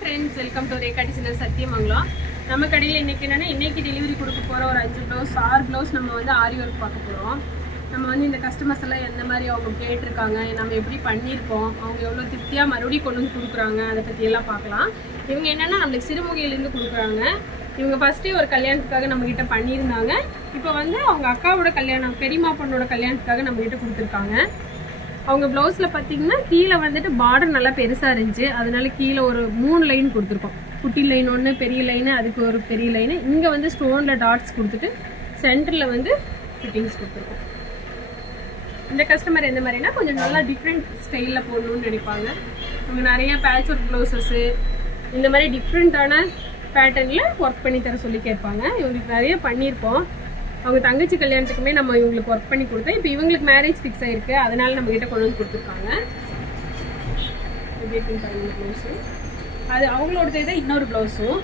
Friends, welcome to Rekha Designer Sathyamangalam. நம்ம கடையில இன்னைக்கு டெலிவரி கொடுக்க போற ஒரு 5 ப்ளவுஸ் 6 ப்ளவுஸ் நம்ம வந்து ஆரி வர்க் பார்க்க போறோம். நம்ம வந்து இந்த கஸ்டமர்ஸ் எல்லாம் எந்த மாதிரி அவங்க கேட்டிருக்காங்க, நம்ம எப்படி பண்ணிருக்கோம், அவங்க எவ்வளவு திருப்தியா மறுபடியும் கொண்டு வந்து கொடுக்குறாங்க, அதை பத்தி எல்லாம் பார்க்கலாம். இவங்க என்னன்னா நமக்கு சிறுமுகையில இருந்து கொடுக்குறாங்க. இவங்க ஃபர்ஸ்டே ஒரு கல்யாணத்துக்காக நம்ம கிட்ட பண்ணியிருந்தாங்க. இப்போ வந்து அவங்க அக்காவோட கல்யாணம், பெரியம்மா பொண்ணோட கல்யாணத்துக்காக நம்ம கிட்ட கொடுத்துருக்காங்க. அவங்க ப்ளவுஸ்ல பார்த்தீங்கன்னா கீழே வந்துட்டு பார்டர் நல்லா பெருசா இருந்துச்சு, அதனால கீழே ஒரு 3 லைன் கொடுத்துருக்கோம். குட்டி லைன் ஒன்று, பெரிய லைனு, அதுக்கு ஒரு பெரிய லைனு. இங்கே வந்து ஸ்டோனில் டாட்ஸ் கொடுத்துட்டு சென்டரில் வந்து ஃபிட்டிங்ஸ் கொடுத்துருக்கோம். இந்த கஸ்டமர் எந்த மாதிரினா கொஞ்சம் நல்லா டிஃப்ரெண்ட் ஸ்டைலில் போடணும்னு நினைப்பாங்க. அவங்க நிறைய பேட்ச் ஒர்க் ப்ளவுசஸ்ஸு இந்த மாதிரி டிஃப்ரெண்ட்டான பேட்டர்னில் ஒர்க் பண்ணி தர சொல்லி கேட்பாங்க. இவங்களுக்கு நிறைய பண்ணியிருக்கோம். அவங்க தங்கச்சி கல்யாணத்துக்குமே நம்ம இவங்களுக்கு ஒர்க் பண்ணி கொடுத்தோம். இப்போ இவங்களுக்கு மேரேஜ் ஃபிக்ஸ் ஆயிருக்கு, அதனால நம்ம கிட்ட கொண்டு வந்து கொடுத்துருக்காங்க. ப்ளவுஸு அது அவங்களோடது தான். இன்னொரு ப்ளவுஸும்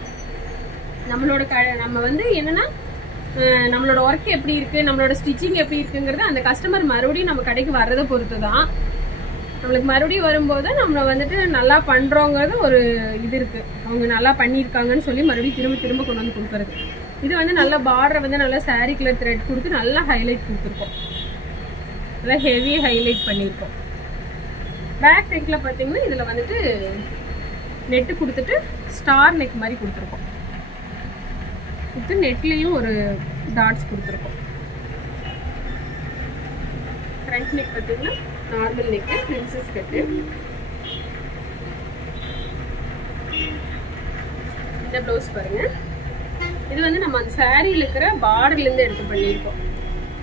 நம்மளோட நம்ம வந்து என்னன்னா நம்மளோட ஒர்க் எப்படி இருக்கு, நம்மளோட ஸ்டிச்சிங் எப்படி இருக்குங்கிறது அந்த கஸ்டமர் மறுபடியும் நம்ம கடைக்கு வர்றதை பொறுத்து தான். நம்மளுக்கு மறுபடியும் வரும்போது நம்ம வந்துட்டு நல்லா பண்றோங்கிறது ஒரு இது இருக்கு. அவங்க நல்லா பண்ணியிருக்காங்கன்னு சொல்லி மறுபடியும் திரும்ப கொண்டு வந்து கொடுக்கறது. இது வந்து நல்ல பார்டரை வந்து நல்லா சாரி கலர் த்ரெட் கொடுத்து நல்லா ஹைலைட் கொடுத்துருக்கோம். நல்லா ஹெவி ஹைலைட் பண்ணியிருக்கோம். பேக் நெக்ல பார்த்தீங்கன்னா இதில் வந்துட்டு நெட்டு கொடுத்துட்டு ஸ்டார் நெக் மாதிரி கொடுத்துருக்கோம். கொடுத்து நெட்லேயும் ஒரு டாட்ஸ் கொடுத்துருக்கோம். ஃப்ரண்ட் நெக் பார்த்தீங்கன்னா நார்மல் நெக்கு, பிரின்சஸ் கட்டு. இந்த ப்ளவுஸ் பாருங்க. இது வந்து நம்ம அந்த சாரியில் இருக்கிற பார்டர்லேருந்து எடுத்து பண்ணியிருக்கோம்.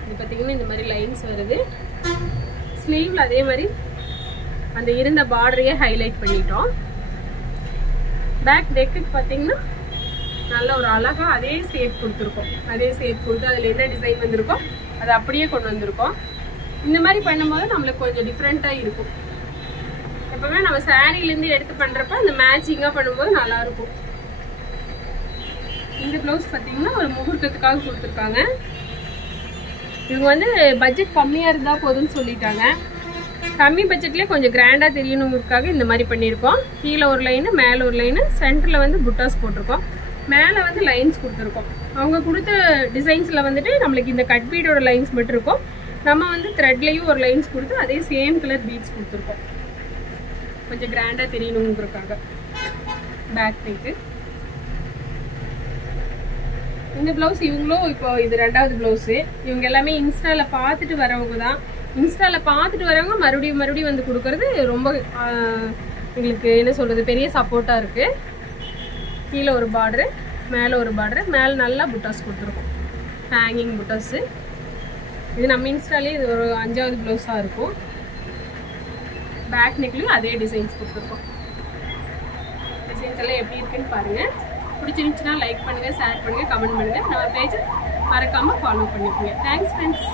இது பார்த்தீங்கன்னா இந்த மாதிரி லைன்ஸ் வருது. ஸ்லீவில் அதே மாதிரி அந்த இருந்த பார்டரையே ஹைலைட் பண்ணிட்டோம். பேக் நெக்குக்கு பார்த்தீங்கன்னா நல்ல ஒரு அழகாக அதே ஷேப் கொடுத்துருக்கோம். அதே ஷேப் கொடுத்து அதில் என்ன டிசைன் வந்திருக்கோ அதை அப்படியே கொண்டு வந்திருக்கோம். இந்த மாதிரி பண்ணும்போது நம்மளுக்கு கொஞ்சம் டிஃப்ரெண்ட்டாக இருக்கும். எப்பவுமே நம்ம சாரியிலேருந்து எடுத்து பண்ணுறப்ப அந்த மேட்சிங்காக பண்ணும்போது நல்லாயிருக்கும். இந்த ப்ளவுஸ் பார்த்தீங்கன்னா ஒரு முகூர்த்தத்துக்காக கொடுத்துருக்காங்க. இவங்க வந்து பட்ஜெட் கம்மியாக இருந்தால் போதும்னு சொல்லிட்டாங்க. கம்மி பட்ஜெட்லேயே கொஞ்சம் கிராண்டாக தெரியணுங்கிறதுக்காக இந்த மாதிரி பண்ணியிருக்கோம். கீழே ஒரு லைனு, மேலே ஒரு லைனு, சென்டரில் வந்து புட்டாஸ் போட்டிருக்கோம். மேலே வந்து லைன்ஸ் கொடுத்துருக்கோம். அவங்க கொடுத்த டிசைன்ஸில் வந்துட்டு நம்மளுக்கு இந்த கட் பீடோட லைன்ஸ் மட்டும் இருக்கும். நம்ம வந்து த்ரெட்லேயும் ஒரு லைன்ஸ் கொடுத்து அதே சேம் கலர் பீட்ஸ் கொடுத்துருக்கோம். கொஞ்சம் கிராண்டாக தெரியணுங்கிறதுக்காக. பேக் நெக்கு இந்த ப்ளவுஸ் இவங்களும் இப்போ இது 2வது ப்ளவுஸு. இவங்க எல்லாமே இன்ஸ்டாவில் பார்த்துட்டு வரவங்க தான். இன்ஸ்டாவில் பார்த்துட்டு வரவங்க மறுபடியும் வந்து கொடுக்கறது ரொம்ப எங்களுக்கு என்ன சொல்கிறது பெரிய சப்போர்ட்டாக இருக்குது. கீழே ஒரு பார்டரு, மேலே ஒரு பார்டரு, மேலே நல்லா புட்டாஸ் கொடுத்துருக்கோம். ஹேங்கிங் புட்டாஸு. இது நம்ம இன்ஸ்டாலே இது ஒரு 5வது ப்ளவுஸாக இருக்கும். பேக் நெக்லையும் அதே டிசைன்ஸ் கொடுத்துருக்கோம். டிசைன்ஸ் எல்லாம் எப்படி இருக்குன்னு பாருங்கள். பிடிச்சிருந்துச்சுன்னா லைக் பண்ணுங்கள், ஷேர் பண்ணுங்கள், கமெண்ட் பண்ணுங்கள். நம்ம பேஜை மறக்காமல் ஃபாலோ பண்ணிக்கோங்க. Thanks friends.